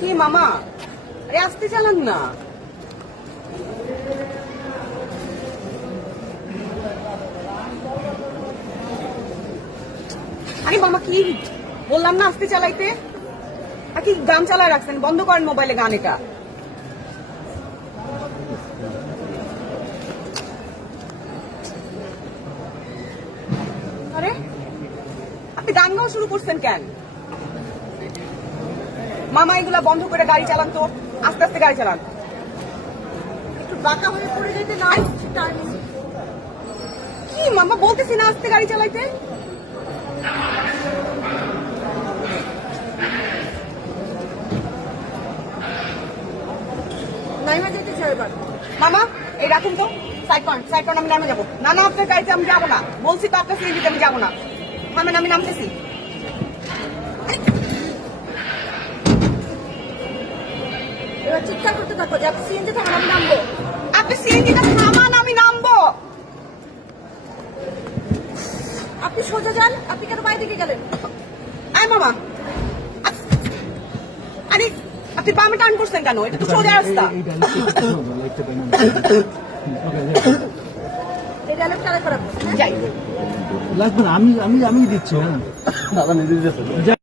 কি মামা? আরে আসতে চালান না। আরে মামা, কি বললাম না আসতে চালাইতে? আর কি গান চালায় রাখছেন? বন্ধ করেন মোবাইলে গান এটা। আরে, আপনি গান গাওয়া শুরু করছেন কেন? মামা এগুলা বন্ধ করে গাড়ি চালান তো। আস্তে আস্তে গাড়ি চালান। একটু বাঁকা হয়ে পড়ে যেতে না কি মামা বলতেছি না আস্তে গাড়ি চালাইতে? মামা এই রাখুন তো। সাইড করেন আমি নামে যাব। না না আপনার গাড়িতে আমি যাব না। বলছি তো আপনার সিএনজিতে আমি যাব না। থামেন আমি নামতেছি। চিৎকার করতে থাকো যে আপনি সিএনজি থাকুন আমি নামবো। আপনি সিএনজিটা থামান আমি নামবো। আপনি সোজা যান আপনি কেন বাইরে দিকে গেলেন? আয় মামা। আরে আপনি বামে টার্ন করছেন কেন? এটা তো সোজা রাস্তা। হ্যাঁ? আমি আমি আমি দিচ্ছি হ্যাঁ।